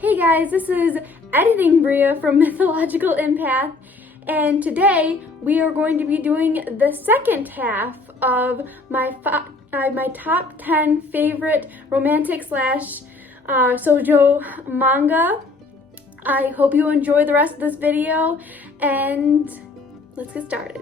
Hey guys, this is Editing Bria from Mythological Empath, and today we are going to be doing the second half of my top 10 favorite romantic slash Shōjo manga. I hope you enjoy the rest of this video, and let's get started.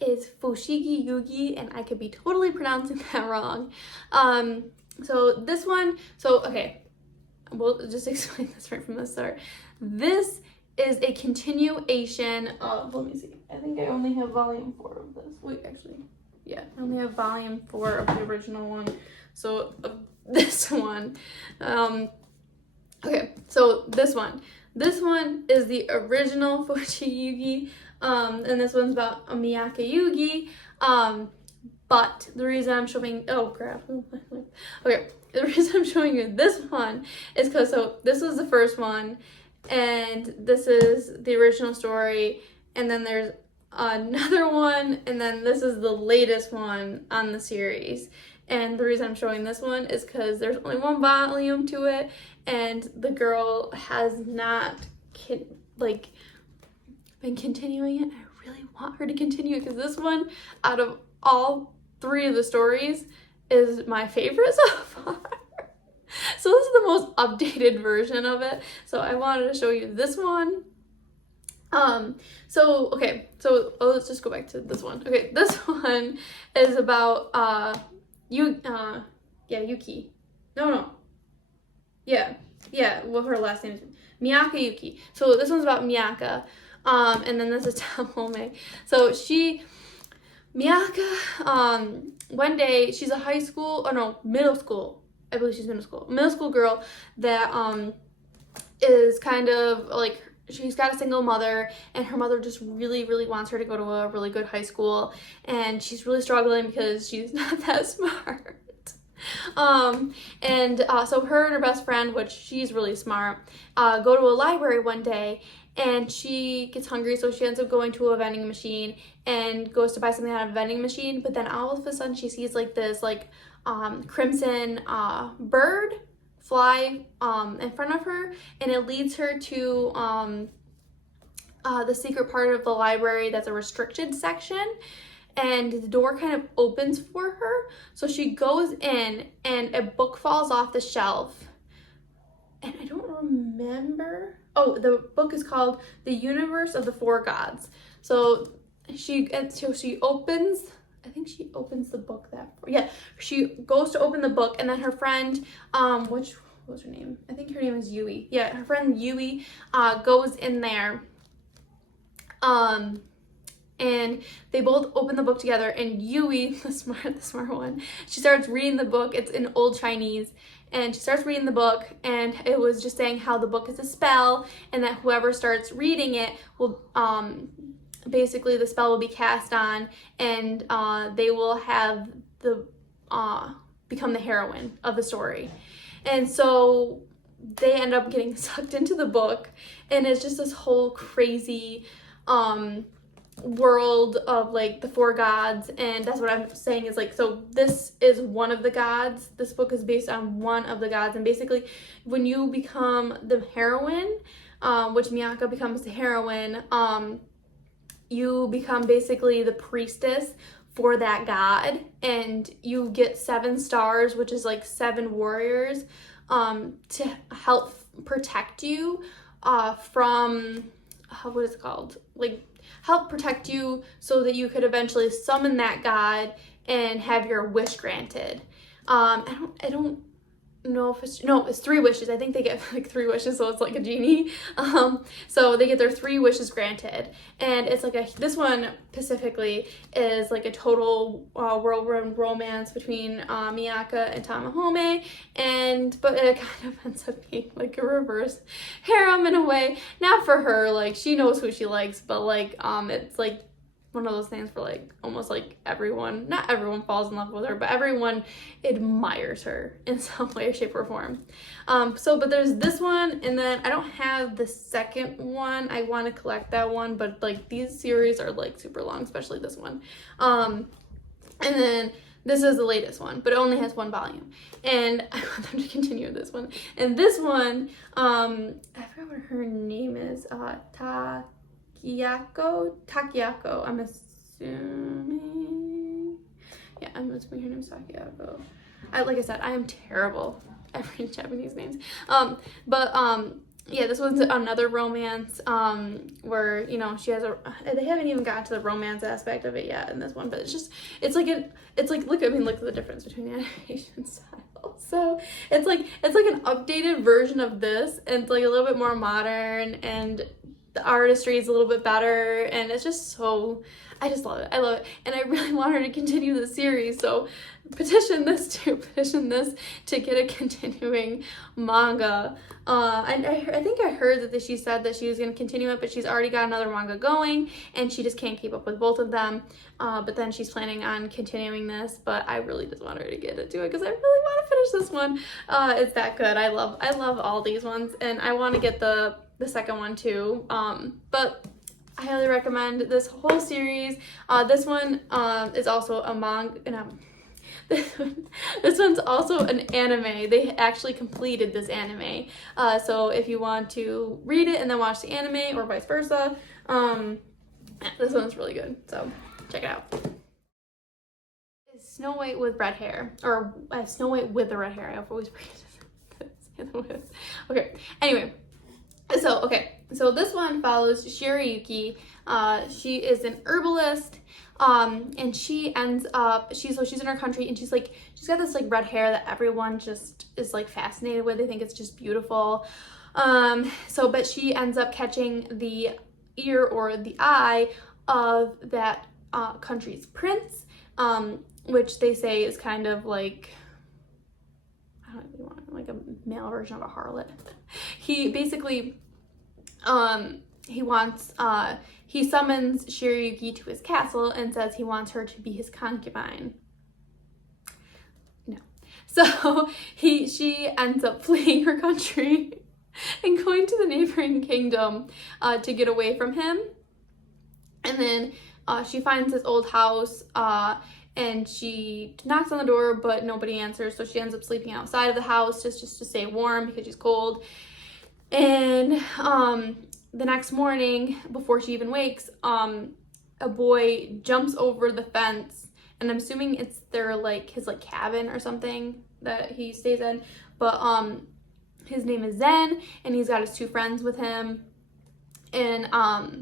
Is Fushigi Yugi, and I could be totally pronouncing that wrong. Okay, we'll just explain this right from the start. This is a continuation of, let me see, I think I only have volume 4 of this. Wait, actually, yeah, I only have volume 4 of the original one. So, this one. Okay, so this one. This one is the original Fushigi Yugi. And this one's about Miyake Yugi. But the reason I'm showing, okay, the reason I'm showing you this one is because, so this was the first one, and this is the original story, and then there's another one, and then this is the latest one on the series. And the reason I'm showing this one is because there's only one volume to it, and the girl has not, been continuing it. I really want her to continue it because this one, out of all 3 of the stories, is my favorite so far. So this is the most updated version of it. So I wanted to show you this one. Let's just go back to this one. Okay, this one is about Yuki. Well, her last name is Miyake Yuki. So this one's about Miyaka. And then this is Tamahome. So Miyaka, one day, she's a middle school. I believe she's middle school girl that, is kind of like, she's got a single mother, and her mother just really, really wants her to go to a really good high school, and she's really struggling because she's not that smart. So her and her best friend, which she's really smart, go to a library one day, and she gets hungry, so she ends up going to a vending machine and goes to buy something out of a vending machine, but then all of a sudden she sees this crimson bird fly in front of her, and it leads her to the secret part of the library that's a restricted section, and the door kind of opens for her. So she goes in, and a book falls off the shelf, and I don't remember. Oh, the book is called The Universe of the Four Gods. So she opens, I think she opens the book she goes to open the book, and then her friend, what was her name? I think her name is Yui. Yeah, her friend Yui goes in there, and they both open the book together, and Yui, the smart one, she starts reading the book. It's in Old Chinese, and she starts reading the book, and it was just saying how the book is a spell, and that whoever starts reading it will, basically the spell will be cast on, and they will have become the heroine of the story. And so they end up getting sucked into the book, and it's just this whole crazy world of the four gods. And that's what I'm saying is so this is one of the gods. This book is based on one of the gods, and basically when you become the heroine, which Miyaka becomes the heroine, you become basically the priestess for that god, and you get 7 stars, which is 7 warriors, to help protect you from what is it called, help protect you so that you could eventually summon that god and have your wish granted. I don't know if it's 3 wishes. I think they get 3 wishes, so it's like a genie. So they get their 3 wishes granted, and it's this one specifically is a total whirlwind romance between Miyaka and Tamahome, but it kind of ends up being a reverse harem in a way. Not for her, she knows who she likes, but it's one of those things where almost everyone, not everyone falls in love with her, but everyone admires her in some way, shape, or form. But there's this one, and then I don't have the second one. I want to collect that one, but these series are super long, especially this one. And then this is the latest one, but it only has 1 volume. And I want them to continue this one. And this one, I forgot what her name is. Takiako, I'm assuming. Yeah, I'm assuming her name is Takiako. Like I said, I am terrible at reading Japanese names. Yeah, this one's another romance, where, you know, she has they haven't even gotten to the romance aspect of it yet in this one, but it's like, look at the difference between the animation style. So it's like an updated version of this, and it's like a little bit more modern, and the artistry is a little bit better, and it's just so, I just love it. I love it. And I really want her to continue the series, so petition this to get a continuing manga. I think I heard that she said that she was going to continue it, but she's already got another manga going, and she just can't keep up with both of them. But then she's planning on continuing this, but I really just want her to get into it because I really want to finish this one. It's that good. I love all these ones, and I want to get the second one too. But I highly recommend this whole series. This one is also a manga. This one's also an anime. They actually completed this anime. So if you want to read it and then watch the anime, or vice versa, this one's really good. So check it out. Snow White with red hair, or Snow White with the red hair. I always forget to say the with. Okay. Anyway. So this one follows Shirayuki. She is an herbalist, and she ends up, she's in her country, and she's got this like red hair that everyone just is like fascinated with. They think it's just beautiful. But she ends up catching the ear or the eye of that country's prince, which they say is kind of like, I don't know if you want like a male version of a harlot. He basically, he summons Shirayuki to his castle and says he wants her to be his concubine. No. So she ends up fleeing her country and going to the neighboring kingdom to get away from him. And then she finds this old house, and she knocks on the door, but nobody answers, so she ends up sleeping outside of the house just to stay warm because she's cold. And the next morning, before she even wakes, a boy jumps over the fence, and I'm assuming it's his cabin or something that he stays in. But his name is Zen, and he's got his 2 friends with him. And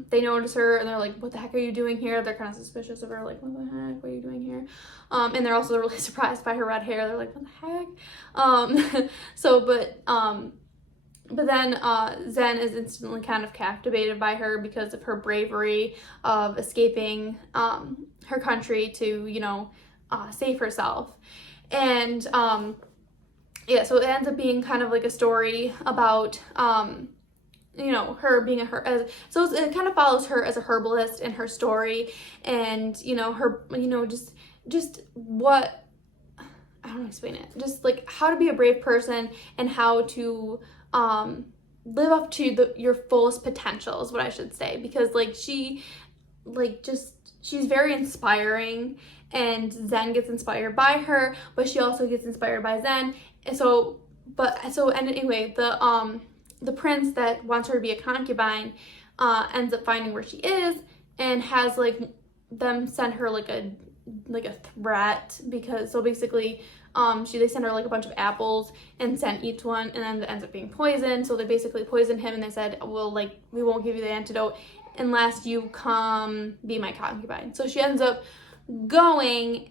they notice her, and they're like, what the heck are you doing here? They're kind of suspicious of her, like, what the heck, what are you doing here? And they're also really surprised by her red hair. They're like, what the heck? But then Zen is instantly kind of captivated by her because of her bravery of escaping her country to, save herself. And yeah, so it ends up being kind of like a story about her being so it kind of follows her as a herbalist and her story, and her just what, I don't know how to explain it, just like how to be a brave person and how to live up to your fullest potential is what I should say, because she's very inspiring, and Zen gets inspired by her, but she also gets inspired by Zen. And anyway, the prince that wants her to be a concubine ends up finding where she is and has them send her a threat, because basically they send her a bunch of apples and sent each one, and then it ends up being poisoned. So they basically poisoned him, and they said, well, we won't give you the antidote unless you come be my concubine. So she ends up going,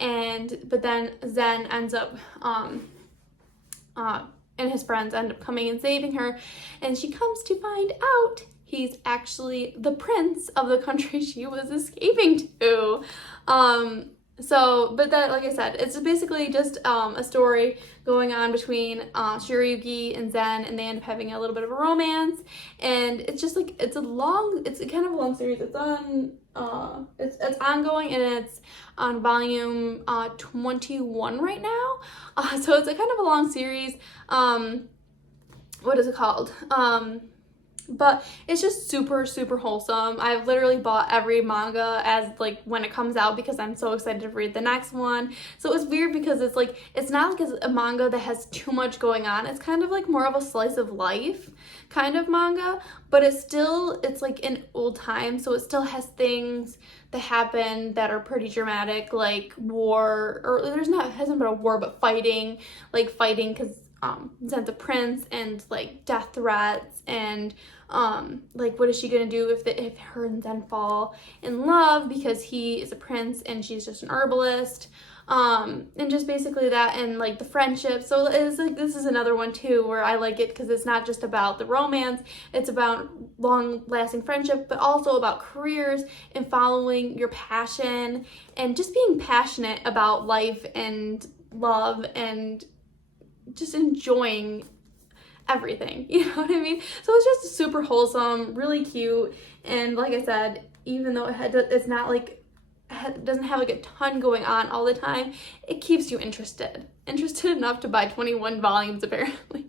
but then Zen ends up and his friends end up coming and saving her, and she comes to find out he's actually the prince of the country she was escaping to. But that, like I said, it's basically just a story going on between Shirayuki and Zen, and they end up having a little bit of a romance, and it's just it's kind of a long series. It's on it's ongoing, and it's on volume 21 right now. So it's a kind of a long series. What is it called? But it's just super, super wholesome. I've literally bought every manga as like when it comes out because I'm so excited to read the next one. So it's weird because it's like, it's not like a manga that has too much going on. It's kind of like more of a slice of life kind of manga, but it's like in old times. So it still has things that happen that are pretty dramatic, like war, or hasn't been a war, but fighting because Zen's a prince, and like death threats, and like what is she gonna do if her and Zen fall in love because he is a prince and she's just an herbalist, and just basically that, and like the friendship. So it's like, this is another one too where I like it because it's not just about the romance, it's about long lasting friendship, but also about careers and following your passion and just being passionate about life and love and just enjoying everything, you know what I mean? So it's just super wholesome, really cute, and like I said, even though it's not like, it doesn't have like a ton going on all the time, it keeps you interested enough to buy 21 volumes apparently.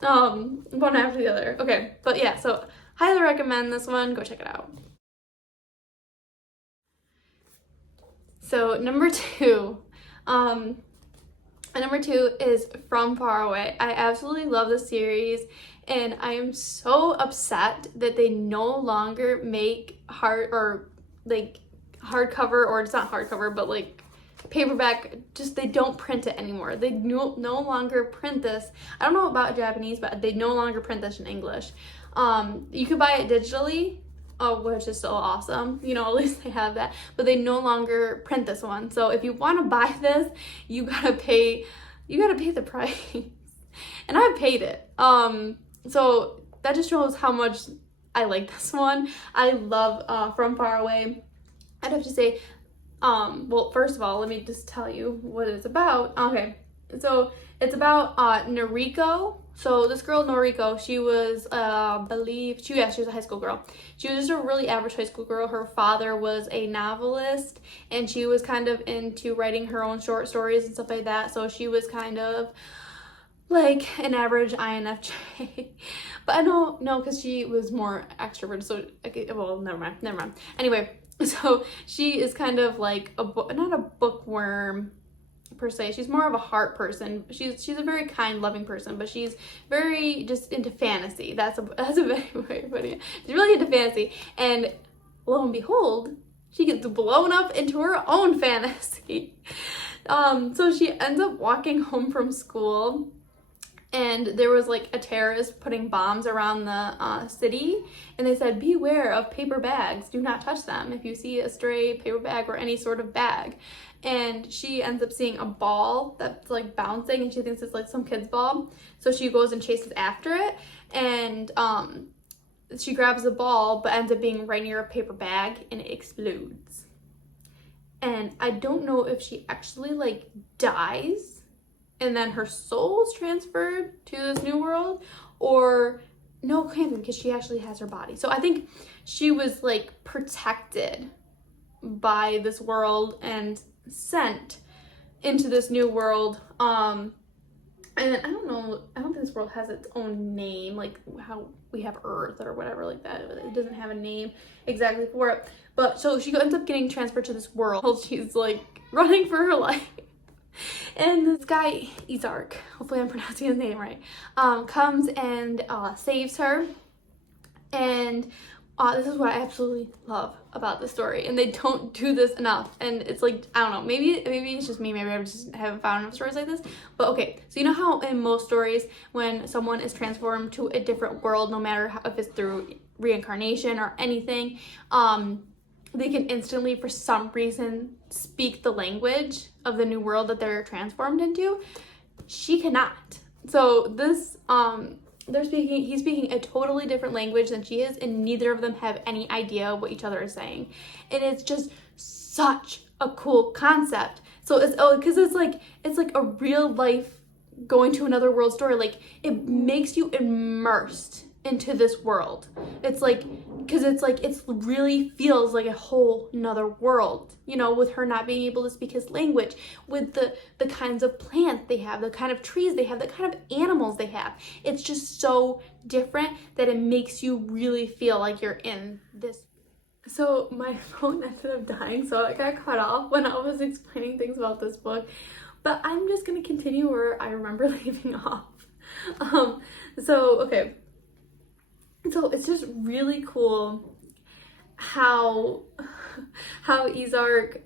One after the other. Okay, but yeah, so highly recommend this one, go check it out. So number two is From Far Away. I absolutely love this series, and I am so upset that they no longer make hardcover, or it's not hardcover, but like paperback, just they don't print it anymore. They no longer print this. I don't know about Japanese, but they no longer print this in English. You could buy it digitally, which is so awesome, you know, at least they have that, but they no longer print this one. So if you want to buy this, you gotta pay the price, and I paid it. So that just shows how much I like this one. I love From Far Away. I'd have to say, well, first of all, let me just tell you what it's about. Okay, so it's about Noriko. So this girl, Noriko, she was, she was a high school girl. She was just a really average high school girl. Her father was a novelist, and she was kind of into writing her own short stories and stuff like that. So she was kind of like an average INFJ. But I know, no, because she was more extroverted. So, okay, well, never mind. Anyway, so she is kind of like not a bookworm per se. She's more of a heart person. She's a very kind, loving person, but she's very just into fantasy. That's a very way of putting it. She's really into fantasy, and lo and behold, she gets blown up into her own fantasy. So she ends up walking home from school, and there was like a terrorist putting bombs around the city, and they said, beware of paper bags, do not touch them if you see a stray paper bag or any sort of bag. And she ends up seeing a ball that's like bouncing, and she thinks it's like some kid's ball, so she goes and chases after it, and she grabs the ball but ends up being right near a paper bag, and it explodes. And I don't know if she actually like dies and then her soul is transferred to this new world, or no, it can't be, because she actually has her body. So I think she was like protected by this world and sent into this new world. And I don't know, I don't think this world has its own name, like how we have Earth or whatever like that. It doesn't have a name exactly for it. But so she ends up getting transferred to this world. She's like running for her life. And this guy, Izark, hopefully I'm pronouncing his name right, comes and saves her. And this is what I absolutely love about the story, and they don't do this enough. And it's like, I don't know, maybe it's just me, maybe I just haven't found enough stories like this. But okay, so you know how in most stories when someone is transformed to a different world, no matter how, if it's through reincarnation or anything, they can instantly, for some reason, speak the language of the new world that they're transformed into. She cannot. So this he's speaking a totally different language than she is, and neither of them have any idea what each other is saying. And it's just such a cool concept. So because it's like a real life going to another world story. Like, it makes you immersed into this world. It's like because it's like, it really feels like a whole nother world, you know, with her not being able to speak his language, with the kinds of plants they have, the kind of trees they have, the kind of animals they have. It's just so different that it makes you really feel like you're in this. So my phone ended up dying, so it got cut off when I was explaining things about this book, but I'm just gonna continue where I remember leaving off. Okay. So it's just really cool how Izark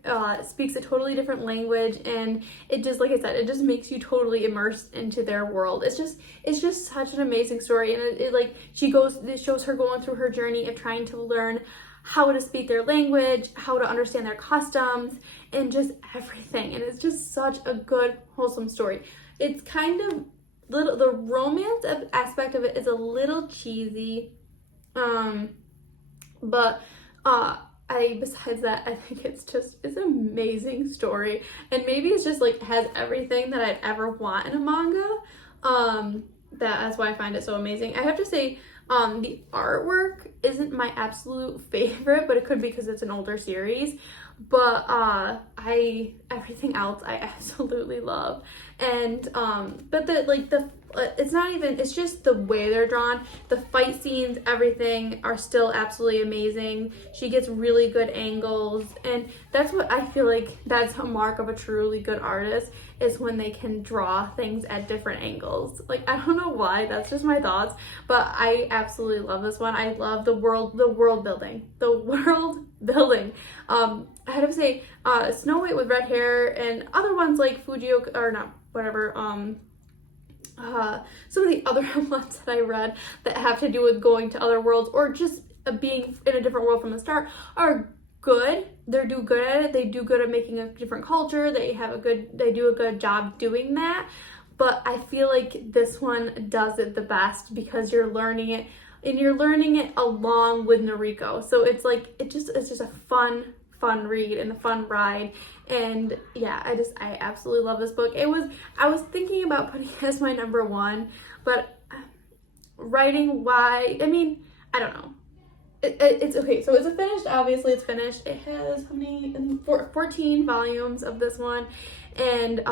speaks a totally different language, and it just, like I said, it just makes you totally immersed into their world. It's just such an amazing story, and it shows her going through her journey of trying to learn how to speak their language, how to understand their customs, and just everything. And it's just such a good, wholesome story. It's kind of the romance aspect of it is a little cheesy, but besides that, I think it's an amazing story, and maybe it's just like has everything that I'd ever want in a manga. That's why I find it so amazing. I have to say, the artwork isn't my absolute favorite, but it could be because it's an older series. But everything else I absolutely love. And but it's just the way they're drawn. The fight scenes, everything are still absolutely amazing. She gets really good angles, and that's what I feel like that's a mark of a truly good artist, is when they can draw things at different angles. Like, I don't know why, that's just my thoughts, but I absolutely love this one. I love the world building. I have to say, Snow White with red hair and other ones like Fujio, or not, whatever, some of the other ones that I read that have to do with going to other worlds or just being in a different world from the start are good. They do good at it. They do good at making a different culture. They do a good job doing that. But I feel like this one does it the best because you're learning it, and you're learning it along with Noriko. So it's like, it's just a fun read and a fun ride. And yeah, I absolutely love this book. I was thinking about putting it as my number one, but writing why, I mean, I don't know. It's okay. So it's finished. Obviously it's finished. It has how many? 14 volumes of this one. And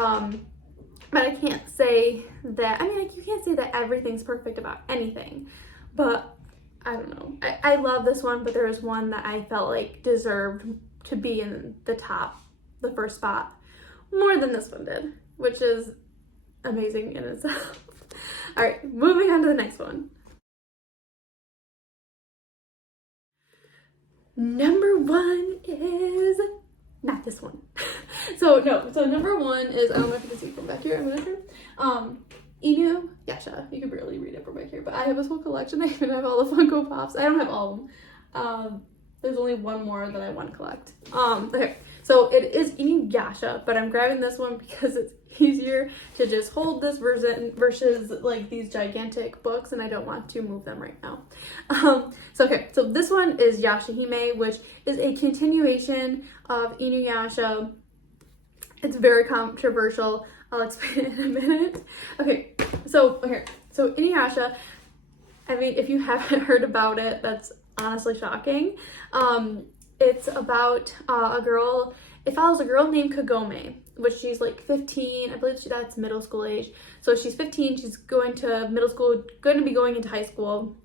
but I can't say that, I mean, like, you can't say that everything's perfect about anything, but I don't know. I love this one, but there was one that I felt like deserved to be in the first spot more than this one did, which is amazing in itself. All right, moving on to the next one. Number one is not this one. So number one is, I don't know if you can see from back here, I'm gonna turn. Inuyasha. You can barely read it from back here, but I have this whole collection. I even have all the Funko Pops. I don't have all of them. There's only one more that I want to collect. Okay, so it is Inuyasha, but I'm grabbing this one because it's easier to just hold this versus like these gigantic books, and I don't want to move them right now. So this one is Yashahime, which is a continuation of Inuyasha. It's very controversial. I'll explain it in a minute. So Inuyasha, I mean, if you haven't heard about it, that's honestly shocking. It's about a girl. It follows a girl named Kagome, which she's like 15. I believe that's middle school age. So she's 15. She's going to middle school, going to be going into high school.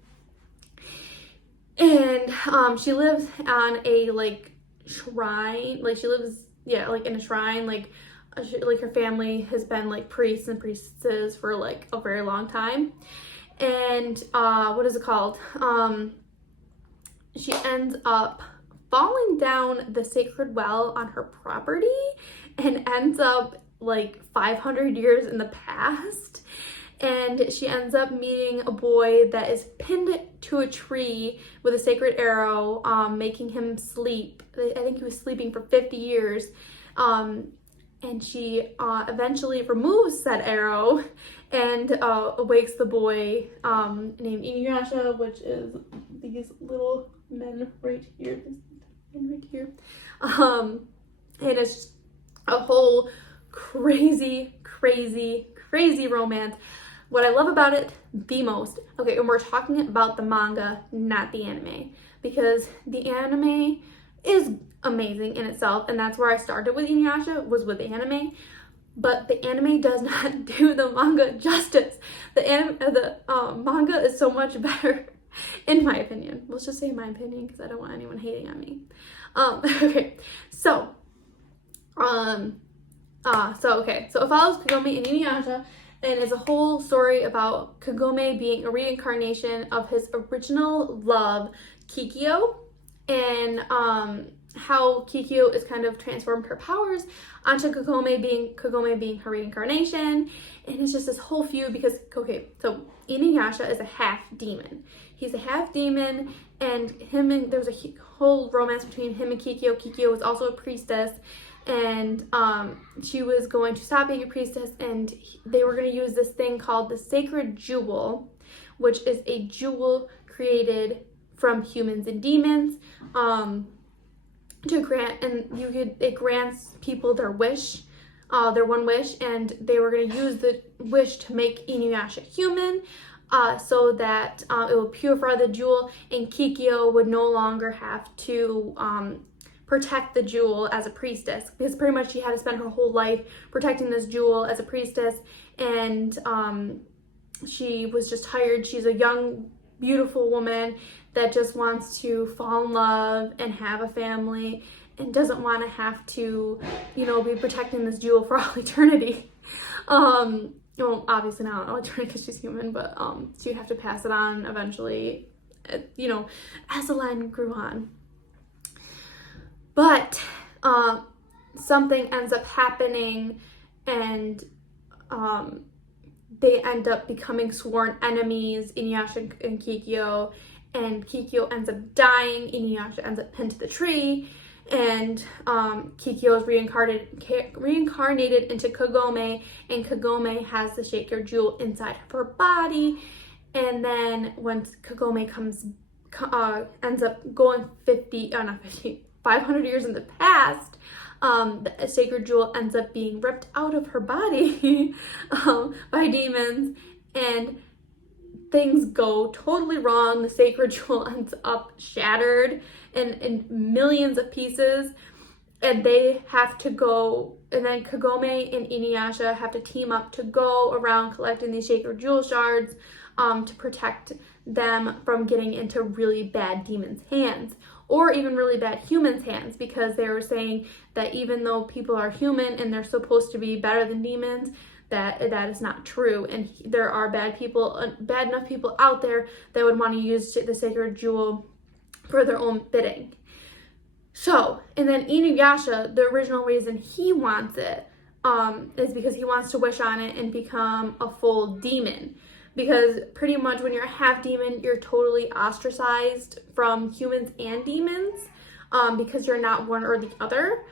And she lives on a like shrine. Like she lives, like in a shrine. Like her family has been like priests and priestesses for like a very long time. And what is it called? She ends up falling down the sacred well on her property and ends up like 500 years in the past. And she ends up meeting a boy that is pinned to a tree with a sacred arrow, making him sleep. I think he was sleeping for 50 years. And she eventually removes that arrow and awakes the boy named Inuyasha, which is these little men right here. And it's just a whole crazy romance. what I love about it the most, okay, and we're talking about the manga, not the anime, because the anime is amazing in itself, and that's where I started with Inuyasha, was with the anime, but the anime does not do the manga justice. The manga is so much better, in my opinion. Let's just say my opinion, because I don't want anyone hating on me. Okay, so it follows Kagome and Inuyasha, and it's a whole story about Kagome being a reincarnation of his original love, Kikyo, and how Kikyo is kind of transformed her powers onto Kagome being her reincarnation. And it's just this whole feud because, okay, so Inuyasha is a half demon. He's a half demon, and there's a whole romance between him and Kikyo. Kikyo was also a priestess, and she was going to stop being a priestess, and they were going to use this thing called the sacred jewel, which is a jewel created from humans and demons, to grant, and it grants people their wish, their one wish, and they were going to use the wish to make Inuyasha human, so that it would purify the jewel, and Kikyo would no longer have to protect the jewel as a priestess, because pretty much she had to spend her whole life protecting this jewel as a priestess, and she was just tired. She's a young, beautiful woman that just wants to fall in love and have a family, and doesn't want to have to, be protecting this jewel for all eternity. Well, obviously not all eternity because she's human, but she'd have to pass it on eventually, as the line grew on. But something ends up happening, and they end up becoming sworn enemies, Inuyasha and Kikyo, and Kikyo ends up dying, Inuyasha ends up pinned to the tree, and Kikyo is reincarnated into Kagome, and Kagome has the sacred jewel inside of her body. And then once Kagome ends up going 500 years in the past, the sacred jewel ends up being ripped out of her body by demons, and things go totally wrong. The sacred jewel ends up shattered in millions of pieces, and they have to go, and then Kagome and Inuyasha have to team up to go around collecting these sacred jewel shards to protect them from getting into really bad demons' hands, or even really bad humans' hands, because they were saying that even though people are human and they're supposed to be better than demons, that is not true, and there are bad enough people out there that would want to use the sacred jewel for their own bidding. So, and then Inuyasha, the original reason he wants it is because he wants to wish on it and become a full demon. Because pretty much when you're a half demon, you're totally ostracized from humans and demons, because you're not one or the other.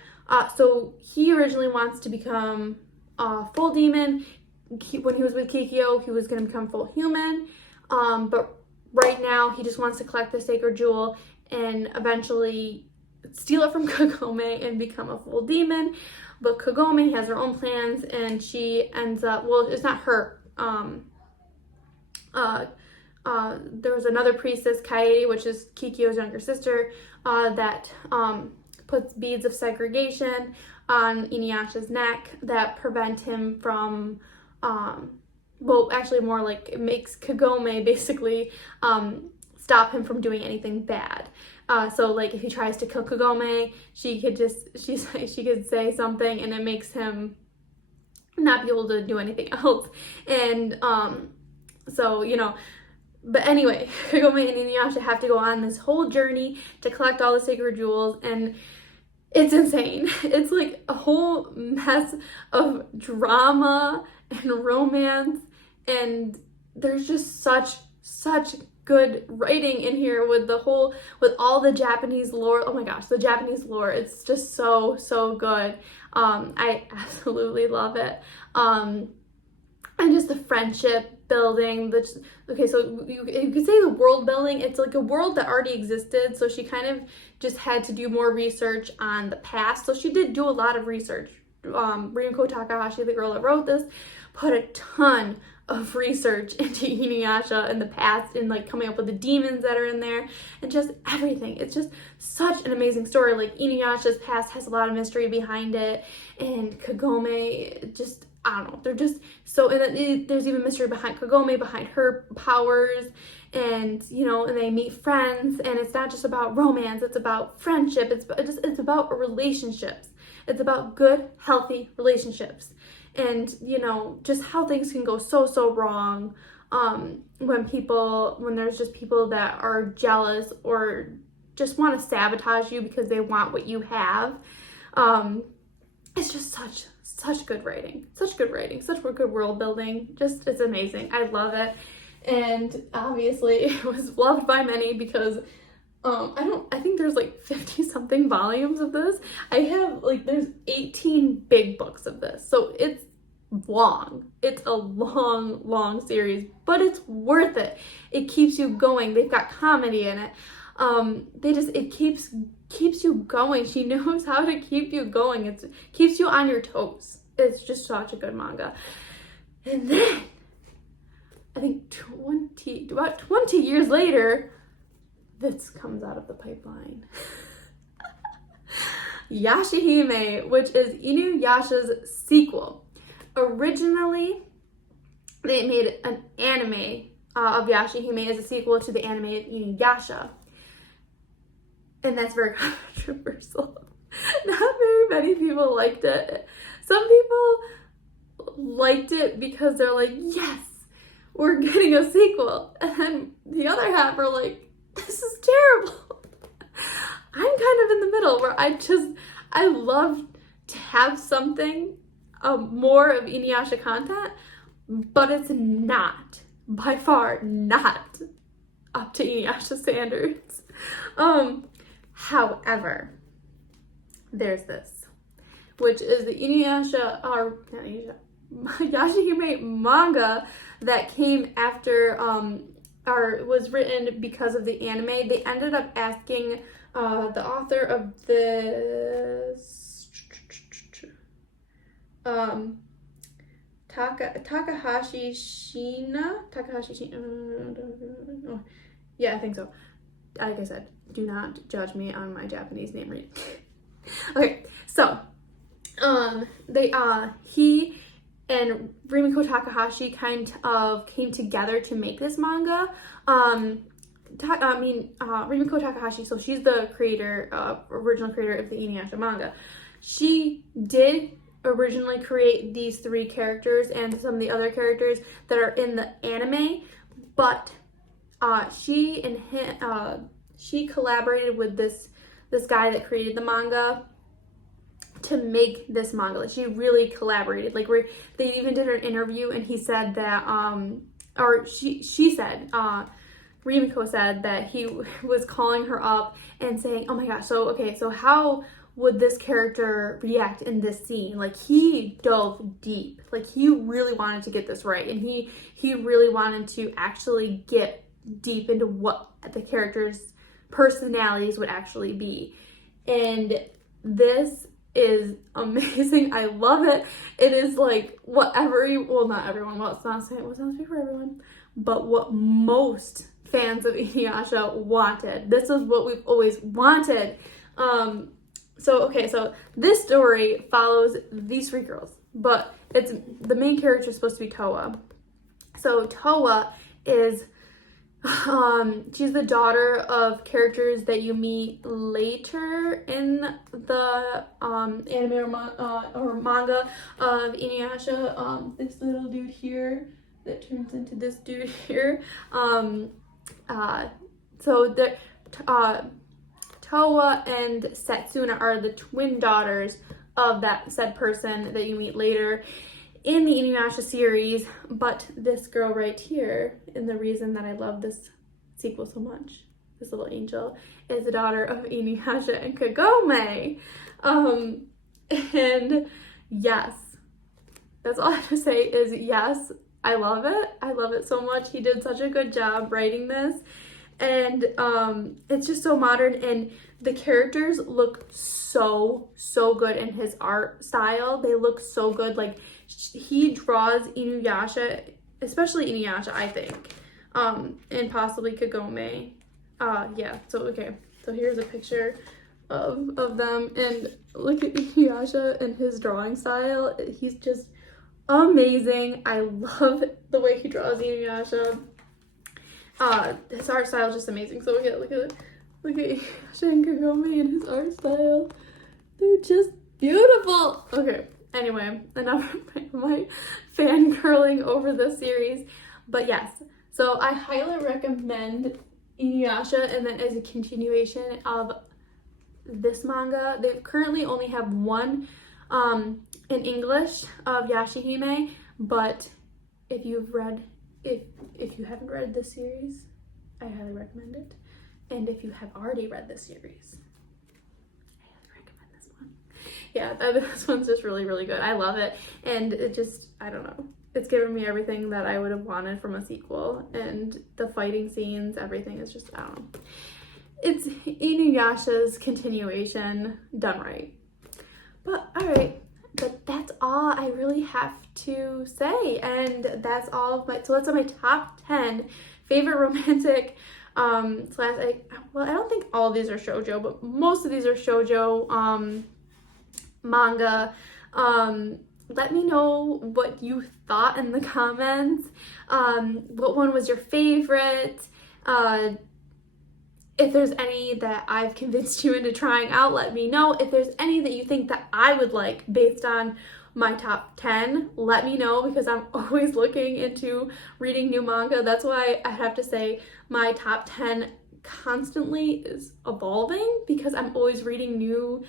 So he originally wants to become a full demon. When he was with Kikyo, he was going to become full human. But right now, he just wants to collect the sacred jewel and eventually steal it from Kagome and become a full demon. But Kagome has her own plans, and she ends up, well, it's not her. There was another priestess, Kaede, which is Kikyo's younger sister, that puts beads of segregation on Inuyasha's neck that prevent him from, well, actually more like it makes Kagome basically stop him from doing anything bad. So like if he tries to kill Kagome, she could say something and it makes him not be able to do anything else. And so, but anyway, Kagome and Inuyasha have to go on this whole journey to collect all the sacred jewels, and it's insane. It's like a whole mess of drama and romance, and there's just such good writing in here with all the Japanese lore. Oh my gosh, the Japanese lore, it's just so good. I absolutely love it. And just the friendship building, okay, so you could say the world building, it's like a world that already existed, so she kind of just had to do more research on the past. So she did do a lot of research. Rinko Takahashi, the girl that wrote this, put a ton of research into Inuyasha in the past and like coming up with the demons that are in there and just everything. It's just such an amazing story. Like Inuyasha's past has a lot of mystery behind it, and Kagome just, I don't know, they're just so, and then there's even mystery behind Kagome, behind her powers, and you know, and they meet friends, and it's not just about romance, it's about friendship, it's about relationships. It's about good, healthy relationships. And you know, just how things can go so wrong when there's just people that are jealous or just want to sabotage you because they want what you have. It's just such good writing, such good world building. Just, it's amazing. I love it. And obviously it was loved by many because I think there's like 50 something volumes of this. There's 18 big books of this. So it's long. It's a long series, but it's worth it. It keeps you going. They've got comedy in it. It keeps you going. She knows how to keep you going. It keeps you on your toes. It's just such a good manga. And then I think about 20 years later, this comes out of the pipeline. Yashahime, which is Inuyasha's sequel. Originally, they made an anime of Yashahime as a sequel to the anime of Inuyasha. And that's very controversial. Not very many people liked it. Some people liked it because they're like, yes, we're getting a sequel. And then the other half are like, this is terrible. I'm kind of in the middle where I love to have something, more of Inuyasha content, but it's not, by far not up to Inuyasha standards. However, there's this, which is the Yashahime manga that came after, or was written because of the anime. They ended up asking the author of this, Takahashi Shina. Yeah, I think so. Like I said, do not judge me on my Japanese name reading. Okay, so he and Rimiko Takahashi kind of came together to make this manga. Rimiko Takahashi, so she's the original creator of the Inuyasha manga. She did originally create these three characters and some of the other characters that are in the anime, but she collaborated with this guy that created the manga to make this manga. Like, she really collaborated. Like, they even did an interview, and he said that, she said, Rimiko said that he was calling her up and saying, oh my gosh, so how would this character react in this scene? Like, he dove deep. Like, he really wanted to get this right, and he really wanted to actually get deep into what the characters' personalities would actually be. And this is amazing. I love it. It is like not everyone, it's not speak for everyone, but what most fans of Inuyasha wanted. This is what we've always wanted. So this story follows these three girls, but the main character is supposed to be Towa. So Towa is she's the daughter of characters that you meet later in the anime or manga of Inuyasha. This little dude here that turns into this dude here. Towa and Setsuna are the twin daughters of that said person that you meet later in the Inuyasha series. But this girl right here, and the reason that I love this sequel so much, this little angel, is the daughter of Inuyasha and Kagome. And yes, that's all I have to say is yes, I love it. I love it so much. He did such a good job writing this. And it's just so modern, and the characters look so good in his art style. They look so good. Like, he draws Inuyasha especially Inuyasha, I think, and possibly Kagome. Yeah, so okay, so here's a picture of them, and look at Inuyasha and his drawing style. He's just amazing. I love the way he draws Inuyasha. His art style is just amazing. So look at Inuyasha and Kagome and his art style. They're just beautiful. Okay, anyway, enough of my fangirling over this series. But yes, so I highly recommend Inuyasha, and then as a continuation of this manga, they currently only have one in English of Yashahime, but if you haven't read this series, I highly recommend it. And if you have already read this series, I highly recommend this one. Yeah, this one's just really, really good. I love it, and it just, I don't know, it's given me everything that I would have wanted from a sequel, and the fighting scenes, everything is just, I don't know. It's Inuyasha's continuation done right. But alright, but that's all I really have to say, and that's all of my, so that's my top 10 favorite romantic I don't think all of these are shoujo, but most of these are shoujo manga. Let me know what you thought in the comments. What one was your favorite? If there's any that I've convinced you into trying out, let me know. If there's any that you think that I would like based on my top 10, let me know, because I'm always looking into reading new manga. That's why I have to say my top 10 constantly is evolving, because I'm always reading new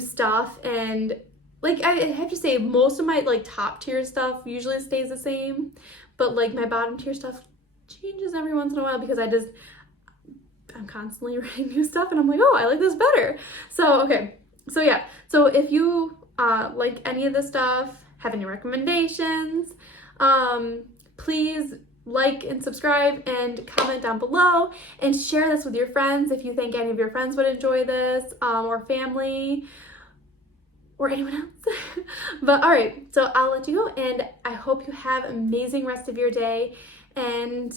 stuff, and like I have to say most of my like top tier stuff usually stays the same, but like my bottom tier stuff changes every once in a while, because I'm constantly reading new stuff and I'm like, oh, I like this better. So okay, so yeah, so if you like any of this stuff, have any recommendations, please like and subscribe and comment down below, and share this with your friends if you think any of your friends would enjoy this, or family, or anyone else. But all right, so I'll let you go, and I hope you have an amazing rest of your day, and